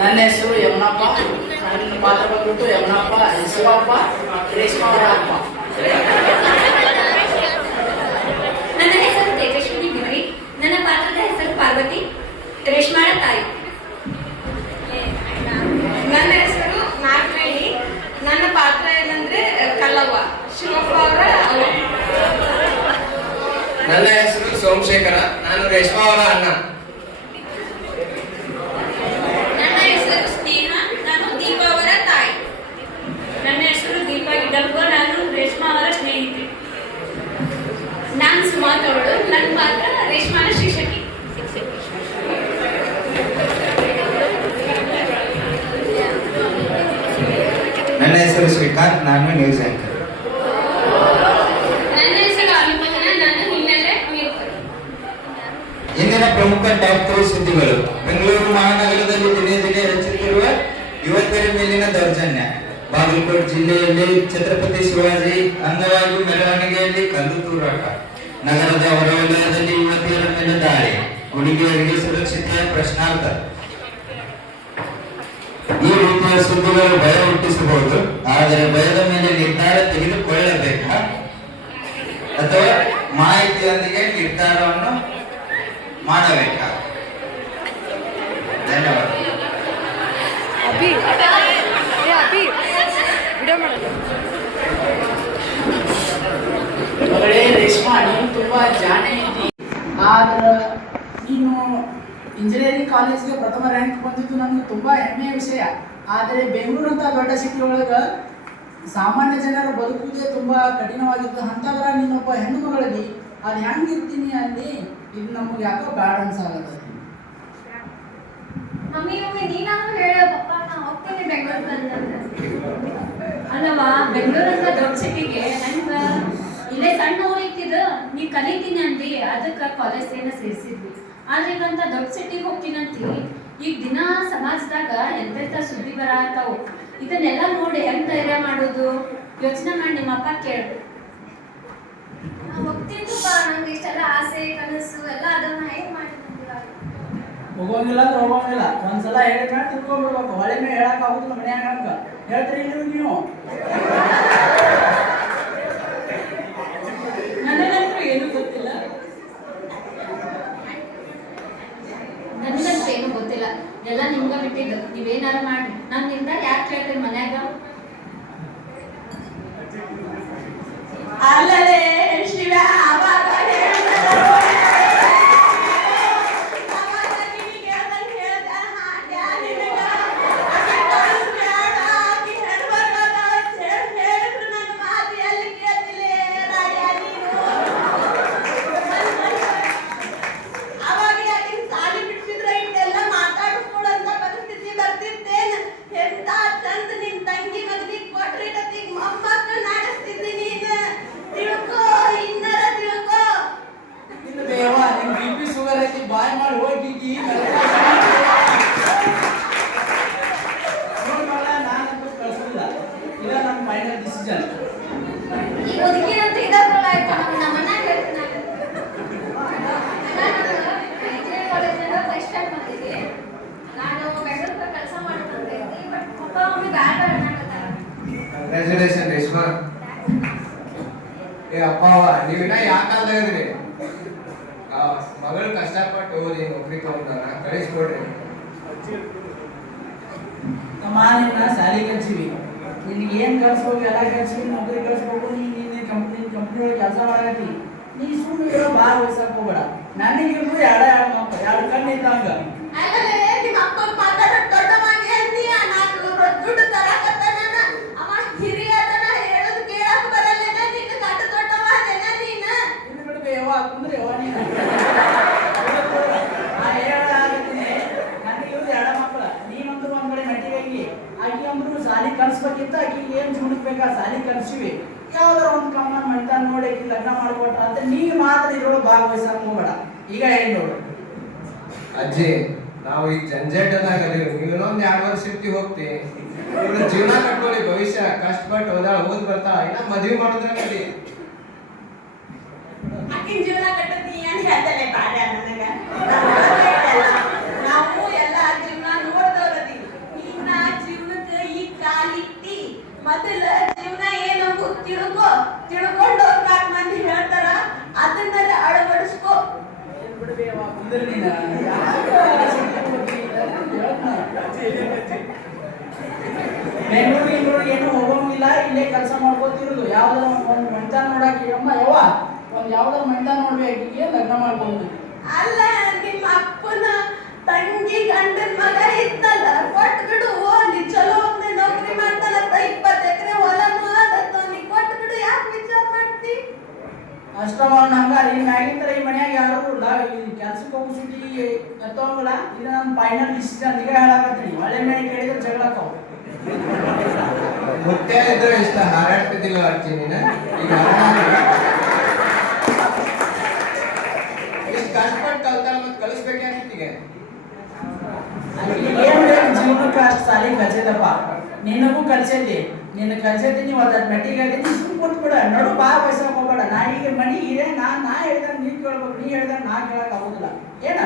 ನನ್ನ ಹೆಸರು ಯಮನಪ್ಪ. ನನ್ನ ಪಾತ್ರ ಬಂದ್ಬಿಟ್ಟು ಯಮನಪ್ಪ, ಶಿವಪ್ಪ, ರೇಷ್ಮಾ ಅವರ ಅಪ್ಪ. ನನ್ನ ಹೆಸರು ತೇಜಸ್ವಿನಿ ಗಿರಿ. ನನ್ನ ಪಾತ್ರದ ಹೆಸರು ಪಾರ್ವತಿ, ರೇಷ್ಮಾಳ ತಾಯಿ. ನನ್ನ ಹೆಸರು ನಾಗವೇಣಿ. ನನ್ನ ಪಾತ್ರ ಏನಂದ್ರೆ ಕಲ್ಲವ್ವ, ಶಿವಪ್ಪ ಅವರ ಅವ್ವ. ನನ್ನ ಹೆಸರು ಸೋಮಶೇಖರ. ನಾನು ರೇಷ್ಮಾ ಅವರ ಅಣ್ಣ. ನನ್ನ ಹೆಸರು ಸ್ನೇಹ. ನಾನು ದೀಪ ಅವರ ತಾಯಿ. ನನ್ನ ಹೆಸರು ದೀಪಾ ಗಿಡಲ್ವ. ನಾನು ರೇಷ್ಮಾ ಅವರ ಸ್ನೇಹಿತೆ. ನಾನು ಸುಮಾತ್ ಅವಳು. ನನ್ನ ಪಾತ್ರ ರೇಷ್ಮಾನ ಶಿಕ್ಷಕಿ. ನನ್ನ ಹೆಸರು ಶ್ರೀಕಾಂತ್. ನಾನು ನ್ಯೂಸ್ ಆಂಕರ್. ನನ್ನ ಹೆಸರು ಅನುಪಮನ. ನಾನು ಹಿನ್ನೆಲೆ ಇಂದಿನ ಪ್ರಮುಖ ಟಾಪ್ 3 ಸುದ್ದಿಗಳು. ಬೆಂಗಳೂರು ಮಹಾನಗರದಲ್ಲಿ ದಿನೇ ದಿನೇ ಹೆಚ್ಚುತ್ತಿರುವ ಯುವತಿಯರ ಮೇಲಿನ ದೌರ್ಜನ್ಯ. ಬಾಗಲಕೋಟೆ ಜಿಲ್ಲೆಯಲ್ಲಿ ಛತ್ರಪತಿ ಶಿವಾಜಿ ಅಂಗವಾಗಿ ಮೆರವಣಿಗೆಯಲ್ಲಿ ಕಲ್ಲು ತೂರಾಟ. ನಗರದ ಹೊರವಲಯದಲ್ಲಿ ಯುವತಿಯರ ಮೇಲೆ ದಾಳಿ. ಹುಡುಗಿಯರಿಗೆ ಸುರಕ್ಷತೆಯ ಪ್ರಶ್ನಾರ್ಥ. ಈ ರೀತಿಯ ಸುದ್ದಿಗಳು ಭಯ ಹುಟ್ಟಿಸಬಹುದು. ಆದರೆ ಭಯದ ಮೇಲೆ ನಿರ್ಧಾರ ತೆಗೆದುಕೊಳ್ಳಬೇಕಾ ಅಥವಾ ಮಾಹಿತಿಯೊಂದಿಗೆ ನಿರ್ಧಾರವನ್ನು ಮಾಡಬೇಕಾ? ಧನ್ಯವಾದ. ಮಗಳೇ ರೇಷ್ಮಾ, ನೀನು ತುಂಬಾ ಜಾಣೆ ಇದ್ದಿ. ಆದ್ರೆ ನೀನು ಇಂಜಿನಿಯರಿಂಗ್ ಕಾಲೇಜ್ಗೆ ಪ್ರಥಮ ರ್ಯಾಂಕ್ ಬಂದಿದ್ದು ನನಗೆ ತುಂಬಾ ಹೆಮ್ಮೆಯ ವಿಷಯ. ಆದರೆ ಬೆಂಗಳೂರು ಅಂತ ದೊಡ್ಡ ಸಿಟಿ ಒಳಗೆ ಸಾಮಾನ್ಯ ಜನರ ಬದುಕುವುದೇ ತುಂಬಾ ಕಠಿಣವಾಗಿದ್ದು. ಅಂತಂದ್ರೆ ನೀನೊಬ್ಬ ಹೆಣ್ಣು ಮಗಳಲ್ಲಿ ಅದು ಹೆಂಗಿರ್ತೀನಿ ಅಲ್ಲಿ, ಇದು ನಮಗೆ ಯಾಕೋ ಬ್ಯಾಡ್ ಅನ್ಸಾಗತ್ತೆ. ಮಮ್ಮಿ ನೀನಾದ್ರೂ ಹೇಳ ಪಪ್ಪ, ನಾ ಹೋಗ್ತೀನಿ ಬೆಂಗಳೂರು ಅಂತಂದ್ರೆ. ಅಲ್ಲವ, ಬೆಂಗಳೂರು ಅಂತ ದೊಡ್ಡ ಸಿಟಿಗೆ ಹೆಂಗ ಇಲ್ಲೇ ಸಣ್ಣ ಊರು ಇತ್ತಿದ್ದು ನೀ ಕಲಿತೀನಿ ಅಂದಿ, ಅದಕ್ಕೆ ಕಾಲೇಜ್ ಸೇರಿಸಿದ್ವಿ. ಆದ್ರೆ ಈಗಂತ ದೊಡ್ಡ ಸಿಟಿಗೆ ಹೋಗ್ತೀನಂತಿ. ಈಗ ದಿನ ಸಮಾಜದಾಗ ಎಂತೆಂತ ಸುದ್ದಿ ಬರತ್ತಾವು. ಇದನ್ನೆಲ್ಲ ನೋಡಿ ಹೆಂಗ್ ಧೈರ್ಯ ಮಾಡೋದು ಯೋಚನೆ ಮಾಡಿ ನಿಮ್ಮ ಅಪ್ಪ ಕೇಳು. ಹೋಗ್ತಿದ್ದಪ್ಪ, ನಂಗೆ ಇಷ್ಟೆಲ್ಲ ಆಸೆ ಕನಸು ಎಲ್ಲ ಅದನ್ನ ಹೆಂಗ್ ಮಾಡಿ ಹೋಗೋಂಗಿಲ್ಲ ಅಂದ್ರೆ ಹೋಗೋಂಗಿಲ್ಲ. ಒಂದ್ಸಲ ಹೇಳಿದ ಮೇಲೆ ತಿಳ್ಕೊಂಡ್ಬಿಡ್ಬೇಕು. ಹೊಳೆ ಮೇಲೆ ಹೇಳಕ್ ಆಗುದಿಲ್ಲ ಮನ್ಯಾಗ. ಹಂಗ ಹೇಳ್ತೀರಿ ಇಲ್ಲ ನೀವು? ನನಗಂತೂ ಏನು ಗೊತ್ತಿಲ್ಲ. ನನಗಂತೂ ಏನು ಗೊತ್ತಿಲ್ಲ. ಎಲ್ಲ ನಿಮ್ಗ ಬಿಟ್ಟಿದ್ದು. ನೀವೇನಾರು ಮಾಡ್ರಿ. ನಾನು ನಿರ್ಧಾರ ಯಾಕೆ ಕೇಳ್ತೀನಿ ಮನ್ಯಾಗ? ಅಲ್ಲದೆ ಶಿವ ಬಾಯ್ ಮಾಡಿ ಹೋಗಿ ನಾನಂತೂ ಕಳ್ಸೋದಿಲ್ಲ. ಇಲ್ಲ ನಮ್ಮ ಫೈನಲ್ ಡಿಸಿಷನ್. ಈ ಮುದುಕಿನಂತೂ ಇದಾಗಲ್ಲ ಆಯ್ತು. ನಮ್ಮ ಮನ್ಯಾಗ ಹೇಳ್ತೀನಿ. ಕಾಲೇಜ್ನಾಗ ಫಸ್ಟ್ ಟೈಮ್ ಬಂದಿದ್ದೆ. ನಾನು ಬೆಂಗಳೂರಿಗೆ ಕೆಲಸ ಮಾಡ್ಕೊಂತ ಇದ್ದೆ. ಬಟ್ ಪಪ್ಪ ಮಮ್ಮಿ ಬ್ಯಾಡ ಅನ್ನಕತ್ತಾರ. ಕಂಗ್ರ್ಯಾಚುಲೇಷನ್ ರೇಷ್ಮಾ. ಏ ಅಪ್ಪ, ನೀವಿನ್ನ ಯಾವ ಕಾಲದಾಗ ಇದ್ರಿ? ಮಗಳು ಕಷ್ಟಪಟ್ಟು ಓದಿ ನೌಕರಿ ತಗೊಂಡಾರ, ಕಳಿಸ್ಕೊಡ್ರಿ. ನಿನ್ನ ಸ್ಯಾಲಿ ಕಳ್ಸಿವಿ. ನಿನಗೆ ಏನು ಕಳ್ಸ್ಬೇಕು ಎಲ್ಲ ಕಳ್ಸಿವಿ. ನೌಕರಿ ಕಳ್ಸ್ಬೇಕು. ನೀನು ಕಂಪ್ನಿ ಒಳಗೆ ಕೆಲಸ ಮಾಡಾಕತ್ತಿ. ನೀ ಸುಮ್ಮನೆ ಇರೋ ಭಾಳ ವಯಸ್ಸಾಕ ಹೋಗ್ಬೇಡ. ನನಗಿರ್ಬು ಎರಡು ಮಕ್ಕಳು, 2 ಕಣ್ಣು ಇದ್ದಂಗ. ಅಲ್ಲದೆ ನಿಮ್ಮ ಅಪ್ಪನ ಮಾತಾಡೋದು ದೊಡ್ಡ ಮಾಡಿ ಅಂತೀಯ. ನಾನು ದುಡ್ಡು ತರಾಕತ್ತಾನ. ಅವ ಹಿರಿಯ ಅದನ್ನ ಹೇಳೋದು ಕೇಳಕ್ ಬರಲ್ಲೇನ? ನಿನ್ನ ಕಟ್ಟ ದೊಡ್ಡವ ಅದೇನ ನೀನು? ಇಲ್ಲಿ ಬಿಡ್ಬೇ ಯವ್ವ, ಕುಂದ್ರೆ ಯವ್ವ ನೀನು. ಹೇಳಾಗತ್ತೀನಿ. ನನಗೆ ಇವ್ರು 2 ಮಕ್ಕಳು. ನೀನೊಂದು ಒಂದ್ ಕಡೆ ಮೆಟ್ಟಿಗಾಗಿ ಆಕಿ ಅಂದ್ರು ಸಾಲಿ ಕಲ್ಸ್ಬೇಕಿತ್ತು. ಆಕಿಗೆ ಏನ್ ಜುಡ್ಬೇಕಾ ಸಾಲಿ ಕಲ್ಸಿವಿ. ಯಾವ್ದಾರ ಒಂದು ಕಮ್ಮನ ಮಣ್ತಾನ ನೋಡಿ ಆಕಿ ಲಗ್ನ ಮಾಡ್ಕೊಟ್ರ ಅಂತ ನೀನು ಮಾತ್ರ ಇದ್ರೊಳಗೆ ಭಾಗವಹಿಸಕ್ ಹೋಗ್ಬೇಡ. ಈಗ ಹೇಳಿ ನೋಡು ಅಜ್ಜಿ, ನಾವು ಈಗ ಜಂಜಾಟದಾಗ ಅದೀವಿ. ನೀವು ಇನ್ನೊಂದು 2 ವರ್ಷ ಸಿಕ್ತಿ ಹೋಗ್ತಿ. ಇವ್ರ ಜೀವನ ಕಟ್ಕೊಳ್ಳಿ. ಭವಿಷ್ಯ ಕಷ್ಟಪಟ್ಟು ಓದ್ ಬರ್ತಾ ಇನ್ನ ಮದ್ವೆ ಮಾಡೋದ್ರ ಕಲಿ. ಆಕಿನ ಜೀವನ ಕಟ್ಟದ್ ನೀ ಏನ್ ಹೇಳ್ತಲೇ ಬಾಳ ನನಗ. ನಾವು ಎಲ್ಲ ಜೀವನ ನೋಡ್ದವ್ರದಿ. ಅಂದ್ರೆ ನೀನು ಯಾಕೆ ಸಿಟಿಗೆ ಹೋಗ್ತಿ? ಬೆಂಗಳೂರು ಏನು ಹೋಗೋಂಗಿಲ್ಲ, ಇಲ್ಲೇ ಕೆಲಸ ಮಾಡ್ಕೋತಿರೋದು. ಯಾವ್ದಾರ ಒಂದು ಮಣ್ತಾನ ನೋಡಕ್ಕೆ ಅಮ್ಮ ಯವ್ವ ಒಂದು ಯಾವ್ದಾರ ಮಣ್ತಾನ ನೋಡ್ಬೇಕಿಗೆ ಲಗ್ನ ಮಾಡ್ಕೊಂಡು. ಅಲ್ಲ ನಿಮ್ಮ ಅಪ್ಪನ ತಂಗಿ ಗಂಡನ ಮಗ ಇತ್ತಲ್ಲ, ಕೊಟ್ಟು ಬಿಡು, ಹೋಗ್ಲಿ ಚಲೋ ಒಮ್ಮೆ ನೌಕರಿ ಮಾಡ್ತಾನಂತ 20 ಎಕರೆ ಹೊಲನೂ ಅದತ್ತು, ನೀ ಕೊಟ್ಟು ಬಿಡು, ಯಾಕೆ ವಿಚಾರ ಮಾಡ್ತಿ? ಅಷ್ಟ ಮಾಡೋಣ ಹಂಗಾರೆ. ಈ ಮ್ಯಾಗಿಂತರ ಈ ಮನ್ಯಾಗ ಯಾರು ಇಲ್ಲ, ಈ ಕೆಲ್ಸಕ್ಕೆ ಹೋಗೋ ಸುದ್ದಿ ಎತ್ತೋಂಗಿಲ್ಲ. ಇದು ನನ್ನ ಫೈನಲ್ ಡಿಸಿಷನ್ ಈಗ ಹೇಳಕತ್ತೀನಿ. ಒಳ್ಳೆ ಮೇಲೆ ಕೇಳಿದ್ರೆ ಜಗಳಕ್ಕಾವು. ಮುತ್ಯ ಇದ್ರೆ ಇಷ್ಟ ಹಾರಾಡ್ತಿದ್ದಿಲ್ಲ ಅರ್ಜಿ ನೀನು. ಈಗ ಇಷ್ಟು ಕಷ್ಟಪಟ್ಟು ಕಲ್ತಾಳ ಮತ್ತೆ ಕಲಿಸ್ಬೇಕಾಗಿತ್ತೀಗೆ. ಏನ್ ಬೇಕು ಜೀವನಕ್ಕೆ ಅಷ್ಟು ಸಾಲಿ ಕಲ್ಸಿದಪ್ಪ. ನಿನಗೂ ಕಲ್ಸೈತಿ, ನಿನ್ನ ಕಲ್ಸೈತಿ. ನೀವು ಅದ ಮೆಟ್ಟಿಗೆ ಸುಮ್ ಕೂತ್ಬಿಡ, ನಡು ಬಾ ವಯಸ್ಸಾಗ ಹೋಗ್ಬೇಡ. ನಾ ಈಗ ಮನಿ ಇದೆ, ನಾ ಹೇಳ್ದಂಗೆ ನೀ ಕೇಳ್ಬೇಕು, ನೀ ಹೇಳ್ದಂಗೆ ನಾ ಕೇಳಕ್ ಆಗುದಿಲ್ಲ. ಏನ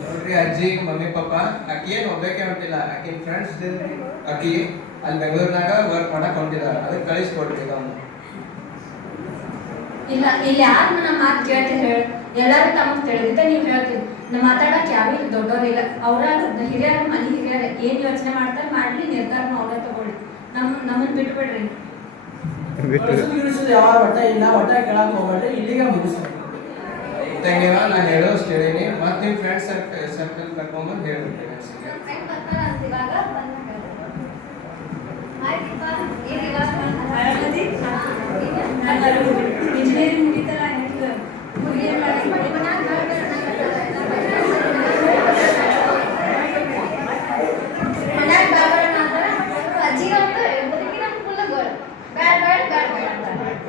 ನೋಡ್ರಿ ಅಜ್ಜಿ ಮಮ್ಮಿ ಪಾಪ ಆಕಿ ಏನು ಒಬ್ಬಾಕೆ ಹೊಂಟಿಲ್ಲ, ಆಕಿನ ಫ್ರೆಂಡ್ಸ್ ಆಕಿ ಅಲ್ಲಿ ಬೆಂಗಳೂರಿನಾಗ ವರ್ಕ್ ಮಾಡಕ್ ಹೊಂಟಿದಾರ, ಅದಕ್ಕೆ ಕಳಿಸ್ಕೊಡ್ತೀವಿ ಅವ್ನು. ಇಲ್ಲ ಇಲ್ಲಿ ಯಾರು ನನ್ನ ಮಾತು ಕೇಳ್ತೀನಿ ಹೇಳಿ, ಎಲ್ಲರೂ ತಮಗೆ ತಿಳಿದಿದ್ದ ನೀವು ಹೇಳ್ತೀವಿ. ನಮ್ಮ ಮಾತಾಡಕ್ಕೆ ಯಾರು ಇಲ್ಲಿ ದೊಡ್ಡವರಿಲ್ಲ, ಅವರ ಹಿರಿಯರು ಮನೆ ಹಿರಿಯರು ಏನು ಯೋಚನೆ ಮಾಡ್ತಾರೆ ಮಾಡಲಿ, ನಿರ್ಧಾರನ ಅವರೇ ತಗೊಳ್ಳಿ. ನಮ್ಮನ್ನು ಬಿಟ್ಬಿಡ್ರಿ. ಗಿಳಿಸೋದು ಯಾವಾಗ ಒಟ್ಟ ಇಲ್ಲ, ಒಟ್ಟ ಕೇಳಕ್ ಹೋಗ್ಬೇಡ್ರಿ, ಇಲ್ಲಿಗೆ ಮುಗಿಸ್ರಿ. ತಂಗಿರ ನಾನು ಹೇಳೋಷ್ಟು ಹೇಳಿನಿ, ಮತ್ತೆ ನಿಮ್ಮ ಫ್ರೆಂಡ್ಸ್ ಸರ್ಕಲ್ ಕರ್ಕೊಂಡ್ಬಂದು ಹೇಳ್ಬಿಡ್ತೀನಿ. ಫ್ರೆಂಡ್ ಬರ್ತಾರ ಅಂತ ಇವಾಗ ಬಂದ್ಬಿಟ್ಟು ಆಯ್ತಪ್ಪ, ಈಗ ಇವಾಗ ಇಂಜಿನಿಯರಿಂಗ್ ಮುಗಿತಲ್ಲ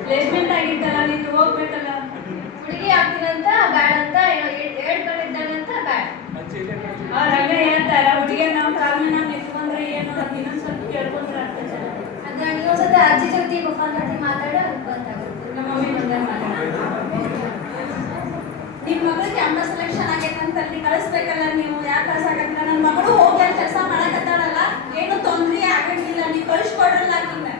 ಪ್ಲೇಸ್ಮೆಂಟ್ ಆಗಿತ್ತಲ್ಲ, ನೀನು ಹೋಗ್ಬೇಕಲ್ಲ. ಹುಡುಗಿ ಆಗ್ತೀನಂತ ಬ್ಯಾಡ ಅಂತ ಹೇಳ್ಕೊಂಡಿದ್ದಾನಂತ ಬ್ಯಾಡ. ಅವ್ರ ಹಂಗ ಹೇಳ್ತಾರ, ಹುಡುಗಿ ನಾವು ಕಾಲ ನಾವು ನಿಂತ್ಕೊಂಡ್ರೆ ಏನು ಇನ್ನೊಂದ್ ಸ್ವಲ್ಪ ಕೇಳ್ಕೊಂಡ್ರೆ ಆಗ್ತದೆ. ಅದ ನೀವು ಸತ ಅಜ್ಜಿ ಜೊತೆ ಫೋನ್ ಜೊತೆ ಮಾತಾಡೋ ಗೊತ್ತಾಗುತ್ತೆ. ನಮ್ಮ ಮಮ್ಮಿ ಬಂದಾಗ ಮಾತಾಡ. ನಿಮ್ಮ ಮಗಳು ಕ್ಯಾಂಪಸ್ ಸೆಲೆಕ್ಷನ್ ಆಗೈತೆ ಅಂತ ಅಲ್ಲಿ ಕಳಿಸ್ಬೇಕಲ್ಲ ನೀವು, ಯಾಕೆ ಕಳ್ಸಾಕತ್ತಿಲ್ಲ? ನನ್ನ ಮಗಳು ಹೋಗಿ ಅಲ್ಲಿ ಕೆಲಸ ಮಾಡಕತ್ತಾಳಲ್ಲ, ಏನು ತೊಂದ್ರೆ ಆಗಂಗಿಲ್ಲ, ನೀವು ಕಳಿಸ್ಕೊಡ್ರಲ್ಲ ಆಕಿನ.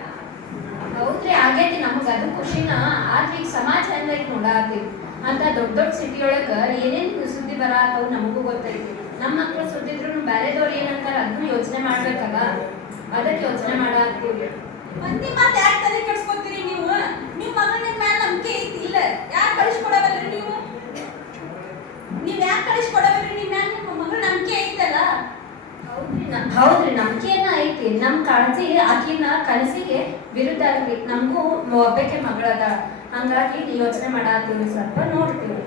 ಹೌದ್ರಿ, ಆಗೈತಿ ನಮಗ ಅದು ಖುಷಿನ. ಆದ್ರೆ ಈಗ ಸಮಾಜ ಹೆಂಗೈತಿ ನೋಡಾತೀವಿ ಅಂತ ದೊಡ್ಡ ದೊಡ್ಡ ಸಿಟಿ ಒಳಗ ಏನೇನ್ ಸುದ್ದಿ ಬರತ್ತವು ನಮಗೂ ಗೊತ್ತೈತಿ. ನಮ್ಮ ಮಕ್ಳು ಸುದ್ದಿದ್ರು ಬೇರೆದವ್ರು ಏನಂತಾರ ಅದನ್ನ ಯೋಚನೆ ಮಾಡ್ಬೇಕಾಗ, ಅದಕ್ಕೆ ಯೋಚನೆ ಮಾಡಾತೀವಿ. ಮಂದಿ ಮಾತು ಯಾಕೆ ತಲೆ ಕೆಡ್ಸ್ಕೊತೀರಿ ನೀವು? ನಿಮ್ಮ ಮಗನ ಮೇಲೆ ನಂಬಿಕೆ ಐತಿ ಇಲ್ಲ, ಯಾಕೆ ಕಳಿಸ್ಕೊಡವಲ್ರಿ ನೀವು? ನೀವ್ ಯಾಕೆ ಕಳಿಸ್ಕೊಡವಲ್ರಿ? ನಿಮ್ಮ ಮ್ಯಾಲ ನಿಮ್ಮ ಮಗಳ ನಂಬಿಕೆ ಐತಲ್ಲ. ಹೌದ್ರಿ, ನಂಬಿಕೆನ ಐತಿ. ನಮ್ ಕಾಳಜಿ ಆಕಿನ ಕನಸಿಗೆ ವಿರುದ್ಧ ಅಲ್ರಿ. ನಮಗೂ ಒಬ್ಬಕ್ಕೆ ಮಗಳದ, ಹಂಗಾಗಿ ಯೋಚನೆ ಮಾಡಾತೀವಿ, ಸ್ವಲ್ಪ ನೋಡ್ತೀವಿ.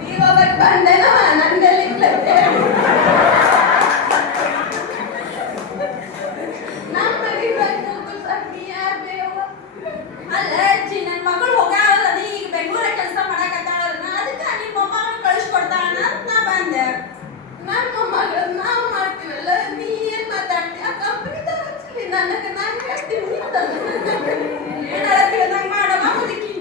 ನೀವೊಬ್ಬರು ಬಂದೇನವ ನಂದಲ್ಲಿ ನಮ್ಮ ಮನೆಗೆ ಬಂದು ನೀ ಯಾರು ಬೇವ? ಅಲ್ಲ ಅಜ್ಜಿ, ನನ್ನ ಮಗಳು ಹೋಗಾಳಲ್ಲ, ನೀ ಈಗ ಬೆಂಗಳೂರಾಗ ಕೆಲಸ ಮಾಡಕತ್ತಾಳಲ್ಲ, ಅದಕ್ಕೆ ನಿಮ್ಮ ಮೊಮ್ಮಗಳನ್ನ ಕಳಿಸ್ಕೊಡ್ತಾಳ ಅಂತ ನಾ ಬಂದೆ. ನನ್ನ ಮೊಮ್ಮಗಳು ನಾವು ಮಾಡ್ತೀವಲ್ಲ, ನೀ ಏನ್ ಮಾತಾಡ್ತೀಯ? ಆ ಕಂಪನಿದವ್ರು ಹಚ್ಚಲಿ ನನಗೆ, ನಾನು ಹೇಳ್ತೀನಿ ಏನ್ ಹೇಳ್ತೀವಿ ನಂಗೆ ಮಾಡಮ್ಮ ಮುದುಕಿ.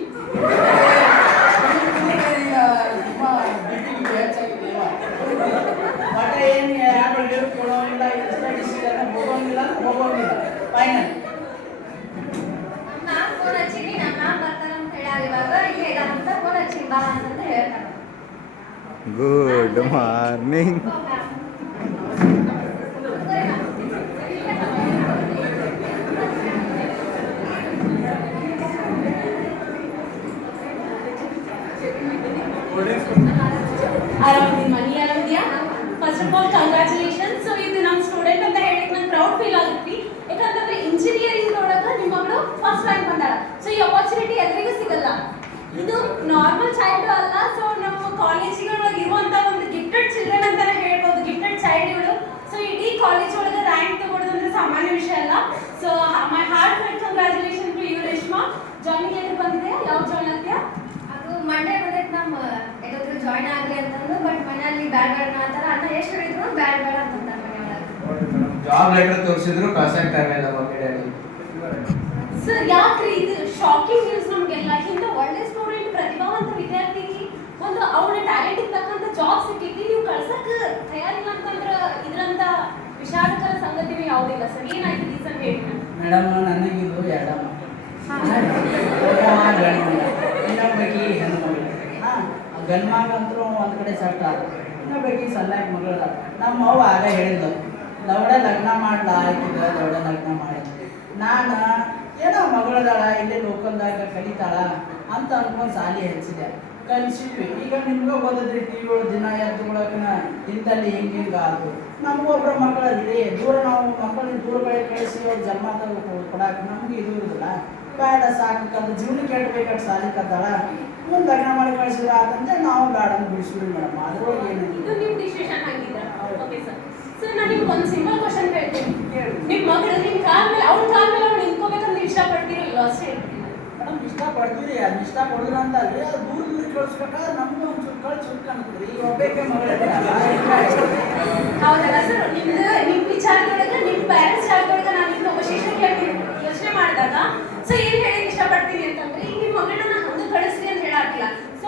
ಒಟ್ಟ ಏನ್ ಯಾರು ಕೇಳೋಂಗಿಲ್ಲ, ಹೋಗೋಂಗಿಲ್ಲ ಹೋಗೋಂಗಿಲ್ಲ. ಫೈನಲ್ ನಮ್ಮ ಫೋನ್ ಹಚ್ಚಿನಿ, ನಮ್ಮ ಬರ್ತಾರ ಅಂತ ಹೇಳ್ಯಾರ. ಇವಾಗ ಇಲ್ಲಿ ಇದಾರಂತ ಫೋನ್ ಹಚ್ಚಿನಿ ಬಾ ಅಂತಂತ ಹೇಳ್ತಾರ. Good morning. ಆರಾಮಿದ್ದೀನಿ ಮನಿ, ಆರಾಮಿದ್ಯಾ? First of all congratulations. So ಇದು ನಮ್ಮ ಸ್ಟೂಡೆಂಟ್ ಅಂತ ಹೇಳಿ ನಂಗೆ ಪ್ರೌಡ್ ಫೀಲ್ ಆಗುತ್ತೆ, ಯಾಕಂತಂದ್ರೆ ಇಂಜಿನಿಯರಿಂಗ್ ಒಳಗೆ ನಿಮ್ಮ ಮಗಳು ಫಸ್ಟ್ ರ್ಯಾಂಕ್ ಬಂದಾಳ. ಸೊ ಈ ಅಪರ್ಚುನಿಟಿ ಎಲ್ಲರಿಗೂ ಸಿಗಲ್ಲ, ಇದು ನಾರ್ಮಲ್ ಚೈಲ್ಡ್ ಅಲ್ಲ. ಸೊ ನಮ್ಮ ಕಾಲೇಜಿಗಳೊಳಗೆ ಇರುವಂತ ಒಂದು ಗಿಫ್ಟೆಡ್ ಚಿಲ್ಡ್ರನ್ ಅಂತಾನೆ ಹೇಳ್ಬೋದು, ಗಿಫ್ಟೆಡ್ ಚೈಲ್ಡ್ಗಳು. ಸೊ ಇಡೀ ಕಾಲೇಜ್ ಒಳಗೆ ರ್ಯಾಂಕ್ ತಗೊಳ್ಳೋದಂದ್ರೆ ಸಾಮಾನ್ಯ ವಿಷಯ ಅಲ್ಲ. So my heartfelt congratulation to you Reshma. Joining ಎಲ್ಲಿ ಬಂದಿದೆ? ಯಾವ ಜಾಯ್ನ್ ಆಗ್ತೀಯಾ? ಅದು ಮಂಡೇ ಬಂದೈತೆ, ನಮ್ಮ ಎದಾದ್ರು ಜಾಯ್ನ್ ಆಗ್ಲಿ ಅಂತಂದು. ಬಟ್ ಮನೆಯಲ್ಲಿ ಬ್ಯಾಡ್ ಬೇಡ ಅಂತಾರ. ಅಣ್ಣ ಎಷ್ಟು ಹೇಳಿದ್ರು ಬ್ಯಾಡ್ ಬೇಡ ಅಂತಂತಾರೆ ಮನೆಯೊಳಗೆ. ಜಾಬ್ ಲೆಟರ್ ತೋರಿಸಿದ್ರು ಕಳ್ಸಕ್ತಾ ಇಲ್ಲ ಮಮ್ಮಿ ಡ್ಯಾಡಿ. ಸರ್ ಯಾಕ್ರಿ ಇದು ಶಾಕಿಂಗ್ ನ್ಯೂಸ್ ನಮಗೆಲ್ಲ? ಇಂಥ ಒಳ್ಳೆ ಸ್ಟೂಡೆಂಟ್, ಪ್ರತಿಭಾವಂತ ವಿದ್ಯಾರ್ಥಿಗೆ ಒಂದು ಅವಳ ಟ್ಯಾಲೆಂಟ್ ತಕ್ಕಂತ ಜಾಬ್ ಸಿಕ್ಕೈತಿ, ನೀವು ಕಳ್ಸಕ್ ತಯಾರಿಲ್ಲ ಅಂತಂದ್ರೆ ಇದ್ರಂತ ವಿಷಾದಕರ ಸಂಗತಿನೂ ಯಾವುದಿಲ್ಲ ಸರ್. ಏನಾಯ್ತು ರೀಸನ್ ಹೇಳಿ ಮೇಡಮ್, ನನಗಿದು ಎರಡಮ್ಮ ಗನ್ಮಾಗ ಅಂತೂ ಒಂದು ಕಡೆ ಸೆಟ್ ಆದ ಇನ್ನೊಬ್ಬಾಕಿ ಸಲ್ಲಾಗಿ ಮಗಳ ನಮ್ಮ ಅವ್ವ ಆಗ ಹೇಳಿದ್ಲು ದೌಡ ಲಗ್ನ ಮಾಡ್ಲಾ ಆಯ್ತಿದ ದೌಡ ಲಗ್ನ ಮಾಡಿ ನಾನು ಏನೋ ಮಗಳದಾಳ ಇಲ್ಲೇ ಲೋಕಲ್ದಾಗ ಕಲಿತಾಳ ಅಂತ ಅನ್ಕೊಂಡು ಸಾಲಿ ಹಚ್ಚಿದೆ ಕಲಿಸಿದ್ವಿ ಈಗ ನಿಮ್ಗೆ ಓದಿದ್ರಿ ಟಿ ವಿ ದಿನ ಎದ್ದುಗಳಕನ ಇಂಥಲ್ಲಿ ಹಿಂಗೆ ಆದ್ರು ನಮಗೊಬ್ಬರ ಮಕ್ಕಳಲ್ಲಿ ದೂರ ನಾವು ಮಕ್ಕಳಿಗೆ ದೂರ ಕಡೆ ಕಳಿಸಿ ಅವ್ರು ಜನ್ಮ ಕೊಡಾಕ ನಮ್ಗೆ ಇದು ಇರೋದಿಲ್ಲ ಬೇಡ ಸಾಕು ಕಲ್ಲು ಜೀವನ ಕೆಟ್ಟಬೇಕಂತ ಸಾಲಿ ಕದ್ದಾಳ ಮುಂದೆ ಲಗ್ನ ಮಾಡಿ ಕಳಿಸಿದ್ರ ಆತಂತೆ ನಾವು ಗಾರ್ಡನ್ ಬಿಡಿಸ್ಬಿಡಿ ಮೇಡಮ್ ಅದ್ರೊಳಗೆ ಇದು ಏನಿದೆ ನಿಮ್ಮ ಡಿಸಿಷನ್ ಆಗಿದೆ. Okay sir. ಸರ್ ನಾನು ನಿಮ್ಗೆ ಒಂದು ಸಿಂಪಲ್ ಕ್ವಶನ್ ಕೇಳ್ತೀನಿ. ನಿಮ್ಮ ಮಗಳು ನಿಮ್ಮ ಕಾಲ ಮೇಲೆ ಅವ್ಳ ಕಾಲ ಮೇಲೆ ಅವ್ಳು ನಿಂತ್ಕೋಬೇಕಂತ ನೀವು ಇಷ್ಟಪಡ್ತೀರೋ ಇಲ್ವೋ ಅಷ್ಟೇ ಹೇಳ್ತೀನಿ. ಮೇಡಮ್ ಇಷ್ಟಪಡ್ತೀರಿ ಅದನ್ನ ಇಷ್ಟಪಡಿದ್ರ ಅಂತ ಅಲ್ರಿ ಅದು ದೂರ ದೂರ ಕಳಿಸ್ಬೇಕಾದ್ರೆ ನಮ್ಗೆ ಒಂಚೂರು ಕಳ್ಸಿ ಕಾಣ್ತದೆ ಈಗ ಒಬ್ಬಕ್ಕೆ ಮಗಳೇ ಹೌದಲ್ಲ ಸರ್? ನಿಮ್ಮ ವಿಚಾರದೊಳಗೆ ನಿಮ್ಮ ಪ್ಯಾರೆಂಟ್ಸ್ ಜಾಗದೊಳಗೆ ನಾನು ನಿಮ್ಗೆ ವಿಶೇಷ ಕೇಳ್ತೀನಿ ಯೋಚನೆ ಮಾಡಿದಾಗ ಸೊ ಏನು ಹೇಳಕ್ಕೆ ಇಷ್ಟಪಡ್ತೀನಿ ಅಂತಂದ್ರೆ ಈಗ ನಿಮ್ಮ ಮಗಳನ್ನ ಹಂಗೆ ಕಳಿಸ್ರಿ ಅಂತ ಹೇಳಾಕಿಲ್ಲ. ಸೊ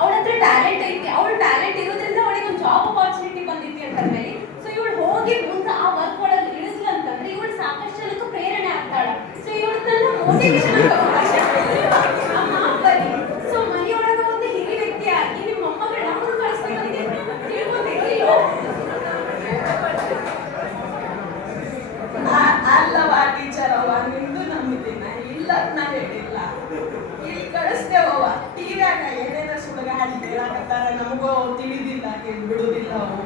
ಅವಳ ಹತ್ರ ಟ್ಯಾಲೆಂಟ್ ಐತಿ, ಅವಳ ಟ್ಯಾಲೆಂಟ್ ಇರೋದ್ರಿಂದ ಅವಳಿಗೆ ಒಂದು ಜಾಬ್ ಅಪಾರ್ಚುನಿಟಿ ಬಂದಿತ್ತು ಅಂತಂದ್ಮೇಲೆ ಸೊ ಇವಳು ಹೋಗಿ ಮುಂದೆ ಆ ವರ್ಕ್ ಒಳಗೆ ಇಳಿಸ್ಲ ಅಂತಂದ್ರೆ ಇವಳು ಸಾಕಷ್ಟು ಜನಕ್ಕೆ ಪ್ರೇರಣೆ ಆಗ್ತಾಳೆ. ಸೊ ಇವಳು ನನ್ನ ಮೋಟಿವೇಶನ್ ಬನ್ನಿ. ಸೊ ಮನೆಯೊಳಗೆ ಒಂದು ಹಿರಿಯ ವ್ಯಕ್ತಿ ಆಗಿ ನಿಮ್ಮ ಮೊಮ್ಮಗಳು ನಮ್ಮನ್ನು ಕಳಿಸ್ಬೇಕಂತ ತಿಳ್ಕೊಂಡಿರಲಿಲ್ಲ. ಅಲ್ಲವಾ ಟೀಚರ್ ಅವ್ವ ನಿಮ್ದು ನಂಬಿದ್ದೀನ ಇಲ್ಲ ನಾ ಹೇಳಿಲ್ಲ ಇಲ್ಲಿ ಕಳಿಸ್ತೇವವ್ವ ಟಿವ್ಯಾಗ ಏನೇನೋ ಸುಡುಗಾಡಿ ಹೇಳಕತ್ತಾರ ನಮಗೂ ತಿಳಿದಿಲ್ಲ ಬಿಡುದಿಲ್ಲ ಅವು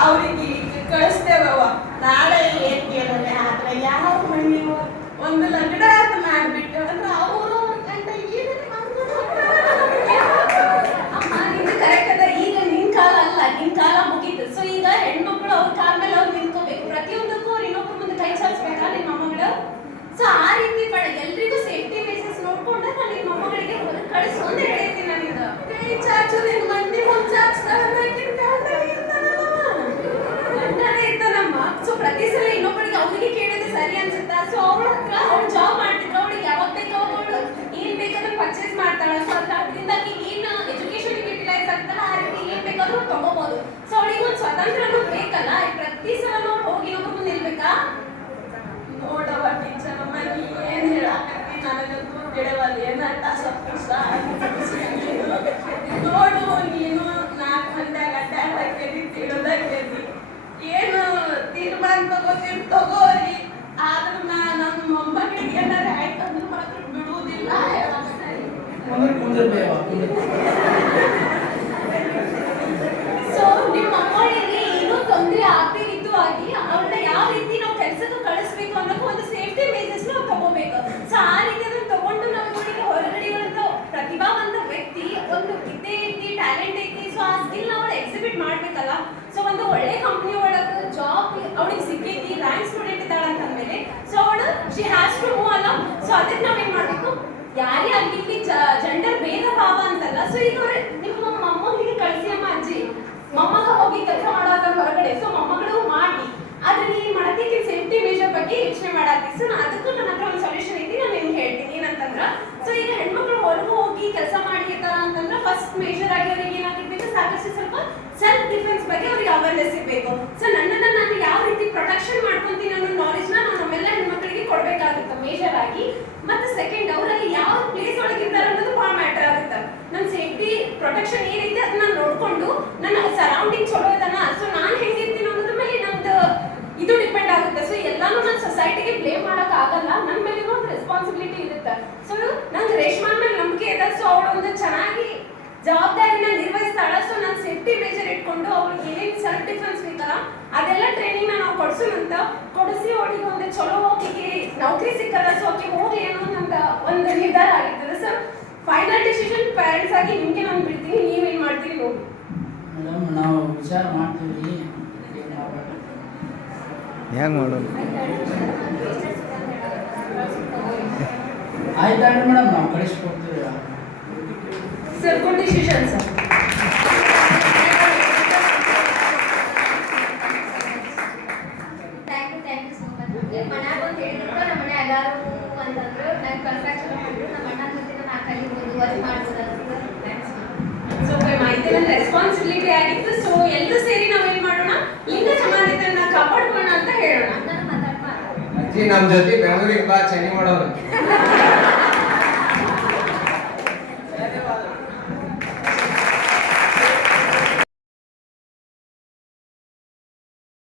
ಅವ್ರಿಗೆ ಈಗ ಕಳಿಸ್ತೇವವ್ವ ನಾಳೆ ಏನ್ ಕೇಳೋಣ ಆದ್ರೆ ಯಾವ ಮನೆ ಒಂದು ಲಗ್ನ ಅಂತ ಮಾಡ್ಬಿಟ್ಟು ಅಂದ್ರೆ ಅವರು ಗಂಡ ಏನೇನು ಅಮ್ಮ ನಿಮ್ದು ಕರೆಕ್ಟ್ ಅದ. ಈಗ ನಿನ್ ಕಾಲ ಅಲ್ಲ, ನಿನ್ ಕಾಲ ಮುಗೀತು. ಸೊ ಈಗ ಹೆಣ್ಮಕ್ಳು ಅವ್ರ ಕಾಲ ಮೇಲೆ ಅವ್ರು ನಿಂತ್ಕೋಬೇಕು. ಪ್ರತಿಯೊಂದಕ್ಕೂ ಅವ್ರು ಇನ್ನೊಬ್ಬರ ಮುಂದೆ ಕೈ ಚಾಚ್ಬೇಕಾ ನಿಮ್ಮ ಮೊಮ್ಮಗಳು? ಸೊ ಆ ರೀತಿ ಬೇಡ, ಎಲ್ರಿಗೂ ಸೇಫ್ಟಿ ಮೆಸೇಜ್ ನೋಡ್ಕೊಂಡ ನಾನು ನಿಮ್ಮ ಮೊಮ್ಮಗಳಿಗೆ ಹೊರಗೆ ಕಳಿಸು ಅಂತ ಹೇಳ್ತೀನಿ ನಾನೀಗ. ಕೈ ಚಾಚು ನಿನ್ ಮಂದಿ ಮುಂದೆ ಚಾಚ್ತಾರ ಗಂಡನೇ ಇರ್ತಾನಮ್ಮ. ಸೊ ಪ್ರತಿ ಸಲ ಇನ್ನೊಬ್ಬರಿಗೆ ಅವ್ರಿಗೆ ಕೇಳಿದ್ರೆ ಸರಿ ಅನ್ಸುತ್ತಾ? ಸೊ ಅವಳ ಹತ್ರ ಅವ್ಳು ಜಾಬ್ ಮಾಡ್ತಿದ್ರು, ಅವಳಿಗೆ ಯಾವಾಗ ಬೇಕು ಅವಳು ಏನ್ ಬೇಕಾದ್ರೂ ಪರ್ಚೇಸ್ ಮಾಡ್ತಾಳ. ಸೊ ಅದರಿಂದಾಗಿ ಏನು ಎಜುಕೇಶನ್ ಯುಟಿಲೈಸ್ ಆಗ್ತಾರ ಆ ರೀತಿ ಏನ್ ಬೇಕಾದ್ರೂ ತಗೋಬಹುದು. ಸೊ ಅವಳಿಗೆ ಒಂದು ಸ್ವಾತಂತ್ರ್ಯನೂ ಬೇಕಲ್ಲ. ಪ್ರತಿ ಸಲ ನಾವು ಹೋಗಿ ಇನ್ನೊಬ್ಬರ ಮುಂದೆ ನಿಲ್ಬೇಕಾ? ನೋಡವ ಟೀಚರ್ ಅಮ್ಮ ನೀ ಏನ್ ಹೇಳಾಕತ್ತಿ ನನಗಂತೂ ತಿಳಿವಲ್ಲ ಏನಂತ ಸ್ವಲ್ಪ ನೋಡು ನೀನು 4 ಗಂಟೆಗೆ ಅಡ್ಡಾಡಕ್ಕೇದಿ ತಿಳಿದಕ್ಕೇದಿ ಏನು ತೀರ್ಮಾನ ತಗೋತೀರಿ ತಗೋರಿ ಆದ್ರೂ ನಮ್ಮ ಮೊಮ್ಮಗಳಿಗೆ ಏನಾರ ಆಯ್ತಂದ್ರೆ ಮಾತ್ರ ಬಿಡುವುದಿಲ್ಲ ಸೊ ನಿಮ್ಮ ಮಕ್ಕಳಿಗೆ ಏನೂ ತೊಂದರೆ ಆಗ್ತಿದ್ದು ಆಗಿ ಅವ್ರನ್ನ ಯಾವ ರೀತಿ ನಾವು ಕೆಲಸಕ್ಕೆ ಕಳಿಸ್ಬೇಕು ಅನ್ನೋಕೆ ಒಂದು ಸೇಫ್ಟಿ ಮೇಜರ್ಸ್ ನಾವು ತಗೋಬೇಕು. ಸೊ ಆ ರೀತಿ ಅದನ್ನ ತಗೊಂಡು ನಾವು ಇವಳಿಗೆ ಹೊರಗಡೆ ಇರುವಂತ ಪ್ರತಿಭಾವಂತ ವ್ಯಕ್ತಿ ಒಂದು ವಿದ್ಯೆ ಐತಿ, ಟ್ಯಾಲೆಂಟ್ ಐತಿ. ಸೊ ಆ ಸ್ಕಿಲ್ ಅವಳು ಎಕ್ಸಿಬಿಟ್ ಮಾಡ್ಬೇಕಲ್ಲ. ಸೊ ಒಂದು ಒಳ್ಳೆ ಕಂಪ್ನಿ ಒಳಗೆ ಜಾಬ್ ಅವಳಿಗೆ ಸಿಕ್ಕೈತಿ, ರ್ಯಾಂಕ್ ಸ್ಟೂಡೆಂಟ್ ಇದ್ದಾಳೆ ಅಂತಂದ್ಮೇಲೆ ಸೊ ಅವಳು ಶಿ ಹ್ಯಾಸ್ ಟು ಮೂವ್ ಅಲ್ಲ. ಸೊ ಅದಕ್ಕೆ ನಾವೇನ್ ಮಾಡ್ಬೇಕು, ಯಾರೇ ಅಲ್ಲಿ ಜೆಂಡರ್ ಭೇದ ಭಾವ ಅಂತಲ್ಲ. ಸೊ ಈಗ ನಿಮ್ಮ ಮೊಮ್ಮಗಳಿಗೆ ಕಳಿಸಿ ಅಮ್ಮ ಅಜ್ಜಿ ಮೊಮ್ಮಗ ಹೋಗಿ ಕೆಲಸ ಮಾಡಾಕ ಹೊರಗಡೆ. ಸೊ ಮೊಮ್ಮಗಳು ಮಾಡಿ ಆದ್ರೆ ನೀನ್ ಮಾಡಕ್ಕೆ ಸೇಫ್ಟಿ ಮೇಜರ್ ಬಗ್ಗೆ ಯೋಚನೆ ಮಾಡಾತಿ. ಸೊ ಅದಕ್ಕೂ ನನ್ನ ಹತ್ರ ಒಂದು ಸೊಲ್ಯೂಷನ್ ಐತಿ, ನಾನು ನಿಮ್ಗೆ ಹೇಳ್ತೀನಿ ಏನಂತಂದ್ರ ಸೊ ಈಗ ಹೆಣ್ಮಕ್ಳು ಹೊರಗೆ ಹೋಗಿ ಕೆಲಸ ಮಾಡಿರ್ತಾರ ಅಂತಂದ್ರೆ ಫಸ್ಟ್ ಮೇಜರ್ ಆಗಿ ಅವ್ರಿಗೆ ಏನಾಗಿರ್ಬೇಕು, ಸಾಕಷ್ಟು ಸ್ವಲ್ಪ ಸೆಲ್ಫ್ ಡಿಫೆನ್ಸ್ ಬಗ್ಗೆ ಅವ್ರಿಗೆ ಅವೇರ್ನೆಸ್ ಇರಬೇಕು. ಸೊ ನನ್ನನ್ನ ನಾನು ಯಾವ ರೀತಿ ಪ್ರೊಟೆಕ್ಷನ್ ಮಾಡ್ಕೊಂತೀನಿ ಅನ್ನೋ ನಾಲೆಜ್ನ ನಾನು ನಮ್ಮೆಲ್ಲ ಹೆಣ್ಮಕ್ಳಿಗೆ ಕೊಡ್ಬೇಕಾಗುತ್ತೆ ಮೇಜರ್ ಆಗಿ. ಮತ್ತೆ ಸೆಕೆಂಡ್ ಅವರಲ್ಲಿ ಯಾವ ಪ್ಲೇಸ್ ಒಳಗೆ ಇರ್ತಾರೆ ಅನ್ನೋದು ಭಾಳ ಮ್ಯಾಟರ್ ಆಗುತ್ತೆ. ನನ್ನ ಸೇಫ್ಟಿ ಪ್ರೊಟೆಕ್ಷನ್ ಏನೈತೆ ಅದನ್ನ ನೋಡ್ಕೊಂಡು ನನ್ನ ಸರೌಂಡಿಂಗ್ ಚಲೋ ಇದನ್ನ ಸೊ ನಾನು ಹೆಂಗಿರ್ತೀನಿ ಅನ್ನೋದ್ರ ಮೇಲೆ ನಮ್ದು ಇದು ಡಿಪೆಂಡ್ ಆಗುತ್ತೆ. ಸೊ ಎಲ್ಲಾನು ನಾನು ಸೊಸೈಟಿಗೆ ಬ್ಲೇಮ್ ಮಾಡಕ್ ಆಗಲ್ಲ, ನನ್ನ ಮೇಲೆ ಒಂದು ರೆಸ್ಪಾನ್ಸಿಬಿಲಿಟಿ ಇರುತ್ತೆ. ಸೊ ನಂಗೆ ರೇಷ್ಮಾ ಮೇಲೆ ನಂಬಿಕೆ ಇದೆ. ಸೊ ಅವಳು ಒಂದು ಚೆನ್ನಾಗಿ ಜವಾಬ್ದಾರಿನ ನಿರ್ವಹಿಸ್ತಾಳ. ಸೊ ನಾನು ಸೇಫ್ಟಿ ಮೇಜರ್ ಇಟ್ಕೊಂಡು ಅವ್ರಿಗೆ ಏನೇನು ಸೆಲ್ಫ್ ಡಿಫೆನ್ಸ್ ಬೇಕಲ್ಲ ಅದೆಲ್ಲ ಟ್ರೈನಿಂಗ್ ನಾವು ಕೊಡಿಸೋಣಂತ ಕೊಡಿಸಿ ಅವಳಿಗೆ ಒಂದು ಚಲೋ ಹೋಗಿಗೆ ನೌಕರಿ ಸಿಕ್ಕಲ್ಲ. ಸೊ ಆಕೆ ಹೋಗ್ಲಿ ಅನ್ನೋ ಅಂತ ಒಂದು ನಿರ್ಧಾರ ಆಗಿರ್ತದೆ. ಸರ್ ಫೈನಲ್ ಡಿಸಿಷನ್ ಪೇರೆಂಟ್ಸ್ ಆಗಿ ನಿಮಗೆ ನಾನು ಬಿಡ್ತೀನಿ, ನೀವೇನು ಮಾಡ್ತೀರಿ ನೋಡಿ. ಮೇಡಮ್ ನಾವು ವಿಚಾರ ಮಾಡ್ತೀವಿ ಹೆಂಗೆ ಮಾಡೋದು? ಆಯ್ತಾಡ್ರಿ ಮೇಡಮ್ ನಾವು ಕಳಿಸ್ಕೊಡ್ತೀವಿ. Sir good decision sir. Thank you so much. ಮನ್ಯಾಗ ಒಂದು ಹೇಳಿದ್ರು ನಮ್ಮ ಮನೆ ಎಲ್ಲಾರು ಅಂತಂದ್ರು ನಂಗೆ ಕನ್ಸ್ಟ್ರಕ್ಷನ್ ಮಾಡಿದ್ರು ನಮ್ಮ ಅಣ್ಣ ಜೊತೆ ನಾನು ಕಲಿಬೋದು ವರ್ಕ್ ಮಾಡ್ಬೋದು. ಸೊ ಮಾಹಿತಿ ನನ್ನ ರೆಸ್ಪಾನ್ಸಿಬಿಲಿಟಿ ಆಗಿತ್ತು. ಸೊ ಎಲ್ಲರೂ ಸೇರಿ ನಾವೇನ್ ಮಾಡೋಣ, ಲಿಂಗ ಸಮಾನತೆಯನ್ನ ಕಾಪಾಡ್ಕೊಳ್ಳೋಣ ಅಂತ ಹೇಳೋಣ. ನಾನು ಮಾತಾಡ್ತಾ ಅಜ್ಜಿ ನಮ್ಮ ಜೊತೆ ಬೆಂಗಳೂರಿಗೆ ಬಾ, ಚನಿ ಮಾಡೋಣ.